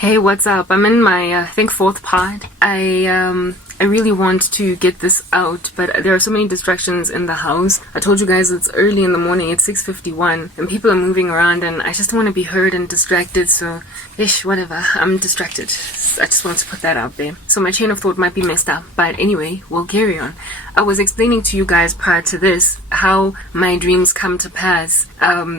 Hey, what's up? I'm in my, I think, fourth pod. I really want to get this out, but there are so many distractions in the house. I told you guys it's early in the morning, it's 6:51, and people are moving around, and I just don't want to be heard and distracted, so, whatever, I'm distracted. I just want to put that out there. So my chain of thought might be messed up, but anyway, we'll carry on. I was explaining to you guys prior to this how my dreams come to pass.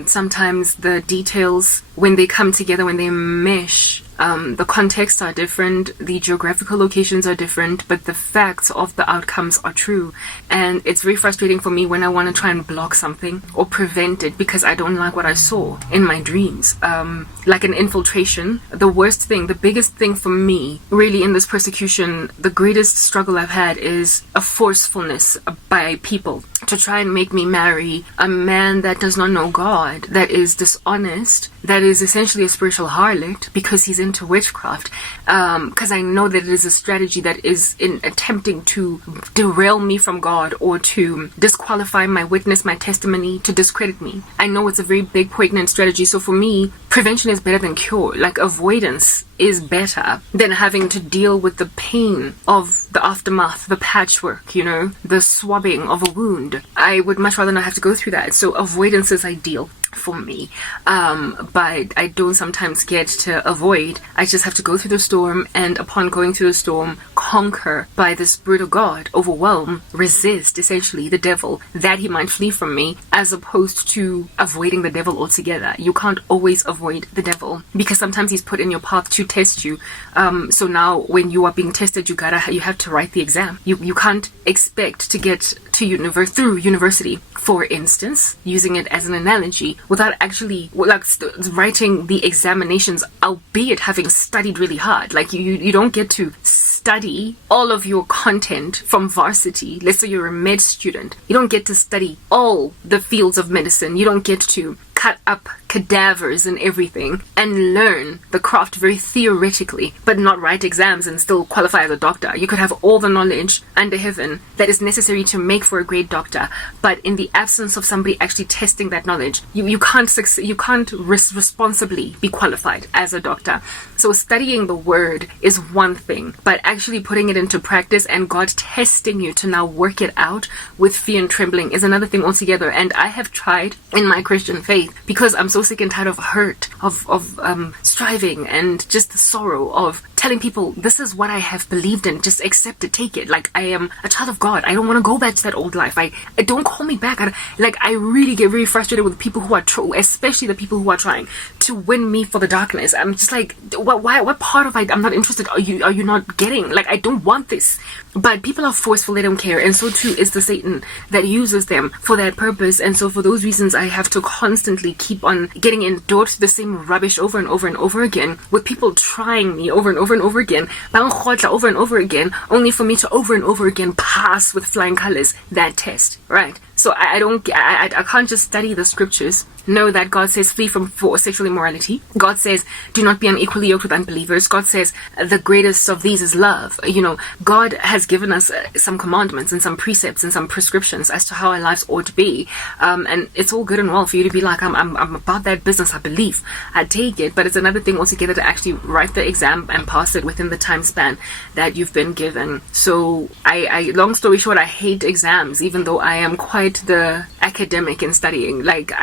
Sometimes the details, when they come together, when they mesh, the contexts are different, the geographical locations are different, but the facts of the outcomes are true. And it's very frustrating for me when I want to try and block something or prevent it because I don't like what I saw in my dreams. Like an infiltration, the worst thing, the biggest thing for me, really in this persecution, the greatest struggle I've had is a forcefulness by people to try and make me marry a man that does not know God, that is dishonest, that is essentially a spiritual harlot because he's into witchcraft. Because I know that it is a strategy that is in attempting to derail me from God or to disqualify my witness, my testimony, to discredit me. I know it's a very big, poignant strategy. So for me, prevention is better than cure. Like avoidance is better than having to deal with the pain of the aftermath, the patchwork, the swabbing of a wound. I would much rather not have to go through that. So avoidance is ideal for me, but I don't sometimes get to avoid. I just have to go through the storm, and upon going through the storm, conquer by the Spirit of God, overwhelm, resist essentially the devil, that he might flee from me, as opposed to avoiding the devil altogether. You can't always avoid the devil because sometimes he's put in your path to test you. So now when you are being tested, you have to write the exam. You can't expect to get to through university, for instance, using it as an analogy, without actually writing the examinations, albeit having studied really hard. Like you don't get to study all of your content from varsity. Let's say you're a med student. You don't get to study all the fields of medicine. You don't get to cut up cadavers and everything and learn the craft very theoretically, but not write exams and still qualify as a doctor. You could have all the knowledge under heaven that is necessary to make for a great doctor, but in the absence of somebody actually testing that knowledge, you can't succeed. You can't responsibly be qualified as a doctor. So studying the word is one thing, but actually putting it into practice and God testing you to now work it out with fear and trembling is another thing altogether. And I have tried in my Christian faith, because I'm so sick and tired of hurt, of striving, and just the sorrow of telling people this is what I have believed in, just accept it, take it. Like, I am a child of God. I don't want to go back to that old life. I don't call me back. I really get very frustrated with people who are especially the people who are trying to win me for the darkness. I'm just like, what part of I'm not interested are you not getting? Like, I don't want this. But people are forceful, they don't care, and so too is the Satan that uses them for that purpose. And so for those reasons, I have to constantly keep on getting endorsed the same rubbish over and over and over again, with people trying me over and over and over again, over and over again, only for me to over and over again pass with flying colors that test, right? So I can't just study the scriptures, know that God says flee from sexual immorality. God says do not be unequally yoked with unbelievers. God says the greatest of these is love. God has given us some commandments and some precepts and some prescriptions as to how our lives ought to be. And it's all good and well for you to be like, I'm about that business, I believe. I take it, but it's another thing altogether to actually write the exam and pass it within the time span that you've been given. So I long story short, I hate exams, even though I am quite the academic in studying. Like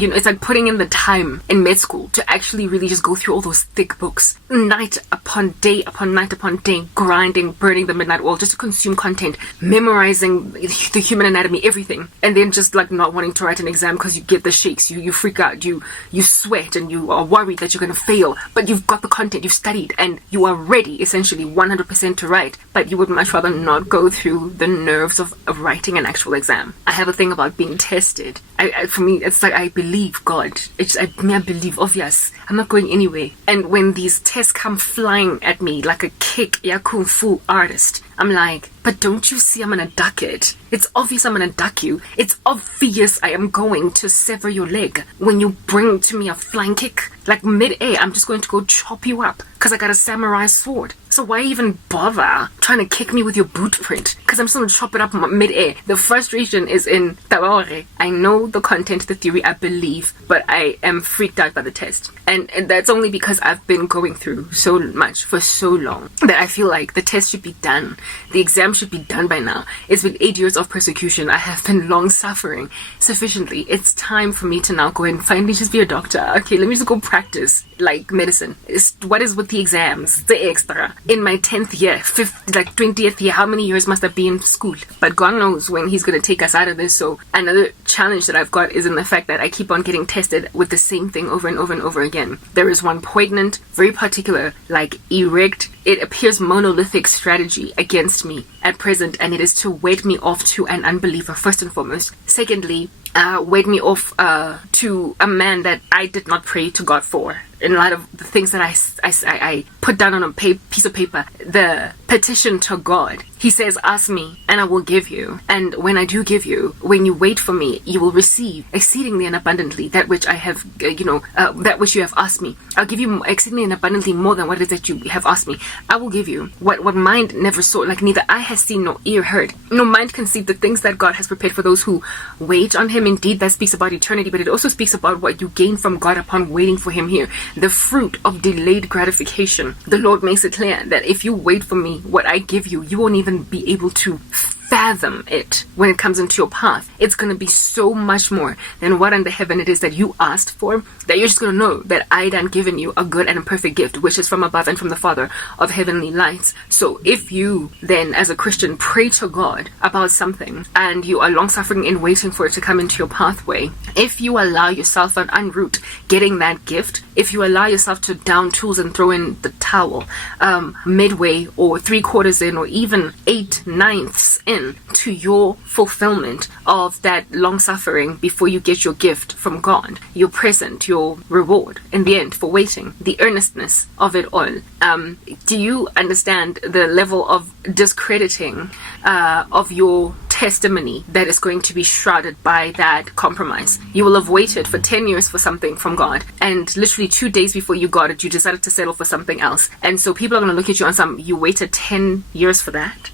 it's like putting in the time in med school to actually really just go through all those thick books, night upon day upon night upon day, grinding, burning the midnight oil just to consume content, memorizing the human anatomy, everything, and then just like not wanting to write an exam because you get the shakes, you freak out, you sweat, and you are worried that you're going to fail, but you've got the content, you've studied, and you are ready essentially 100% to write, but you would much rather not go through the nerves of writing an actual exam. I have a thing about being tested. For me, it's like I believe God. I believe, obvious. I'm not going anywhere. And when these tests come flying at me like a kick, kung fu artist, I'm like, but don't you see I'm gonna duck it? It's obvious I'm gonna duck you. It's obvious I am going to sever your leg when you bring to me a flying kick. Like mid-air, I'm just going to go chop you up because I got a samurai sword. So So why even bother trying to kick me with your boot print? Because I'm still going to chop it up mid-air. The frustration is in Tabore. I know the content, the theory, I believe, but I am freaked out by the test. And that's only because I've been going through so much for so long that I feel like the test should be done. The exam should be done by now. It's been 8 years of persecution. I have been long suffering sufficiently. It's time for me to now go and finally just be a doctor. Okay, let me just go practice like medicine. What is with the exams? The extra. In my 10th year, 20th year, how many years must I be in school? But God knows when he's going to take us out of this. So another challenge that I've got is in the fact that I keep on getting tested with the same thing over and over and over again. There is one poignant, very particular, like erect, it appears monolithic strategy against me at present, and it is to ward me off to an unbeliever first and foremost. Secondly, ward me off to a man that I did not pray to God for. In light of the things that I put down on a piece of paper, the petition to God, he says, ask me and I will give you. And when I do give you, when you wait for me, you will receive exceedingly and abundantly that which I have, that which you have asked me. I'll give you exceedingly and abundantly more than what it is that you have asked me. I will give you what mind never saw, like neither eye has seen nor ear heard. No mind conceived the things that God has prepared for those who wait on him. Indeed, that speaks about eternity, but it also speaks about what you gain from God upon waiting for him here. The fruit of delayed gratification. The Lord makes it clear that if you wait for me, what I give you, you won't even be able to fathom it when it comes into your path. It's going to be so much more than what under heaven it is that you asked for, that you're just going to know that I done given you a good and a perfect gift, which is from above and from the Father of heavenly lights. So if you then as a Christian pray to God about something and you are long suffering in waiting for it to come into your pathway, if you allow yourself an unroot getting that gift, if you allow yourself to down tools and throw in the towel midway or 3/4 in or even 8/9 in to your fulfillment of that long suffering before you get your gift from God, your present, your reward in the end for waiting, the earnestness of it all. Do you understand the level of discrediting of your testimony that is going to be shrouded by that compromise? You will have waited for 10 years for something from God, and literally 2 days before you got it, you decided to settle for something else. And so people are going to look at you on you waited 10 years for that?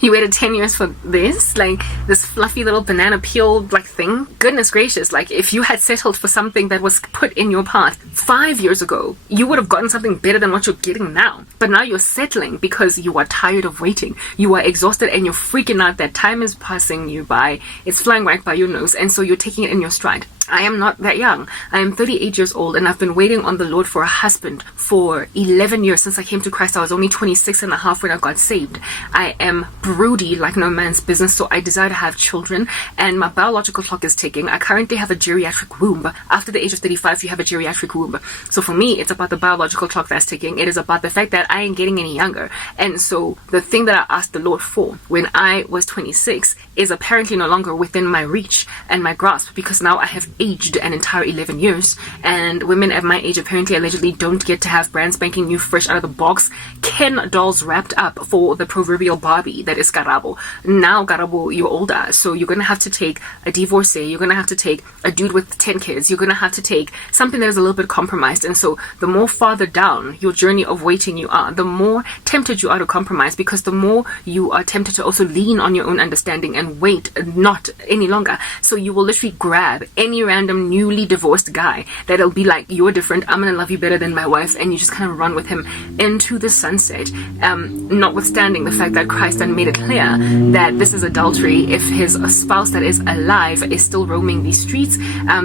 You waited 10 years for this? Like, this fluffy little banana peel, like, thing? Goodness gracious, like, if you had settled for something that was put in your path 5 years ago, you would have gotten something better than what you're getting now. But now you're settling because you are tired of waiting. You are exhausted and you're freaking out that time is passing you by. It's flying right by your nose, and so you're taking it in your stride. I am not that young. I am 38 years old, and I've been waiting on the Lord for a husband for 11 years since I came to Christ. I was only 26 and a half when I got saved. I am broody like no man's business, so I desire to have children, and my biological clock is ticking. I currently have a geriatric womb. After the age of 35, you have a geriatric womb. So for me, it's about the biological clock that's ticking. It is about the fact that I ain't getting any younger. And so the thing that I asked the Lord for when I was 26 is apparently no longer within my reach and my grasp, because now I have aged an entire 11 years, and women at my age apparently allegedly don't get to have brand spanking new, fresh out of the box Ken dolls wrapped up for the proverbial Barbie that is Karabo. Now Karabo, you're older, so you're gonna have to take a divorcee, you're gonna have to take a dude with 10 kids, you're gonna have to take something that is a little bit compromised. And so the more farther down your journey of waiting you are, the more tempted you are to compromise, because the more you are tempted to also lean on your own understanding and wait not any longer. So you will literally grab any random newly divorced guy that'll be like, you're different, I'm gonna love you better than my wife, and you just kind of run with him into the sunset, notwithstanding the fact that Christ had made it clear that this is adultery. If his spouse that is alive is still roaming these streets,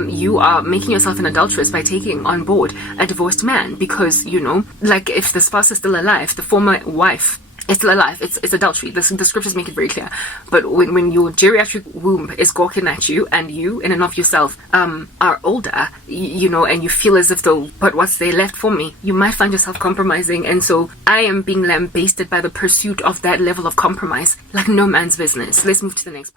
you are making yourself an adulteress by taking on board a divorced man, because, you know, like, if the spouse is still alive, the former wife is still alive, it's adultery. The scriptures make it very clear. But when your geriatric womb is gawking at you, and you in and of yourself are older, you know, and you feel as if though, but what's there left for me, you might find yourself compromising. And so I am being lambasted by the pursuit of that level of compromise like no man's business. Let's move to the next part.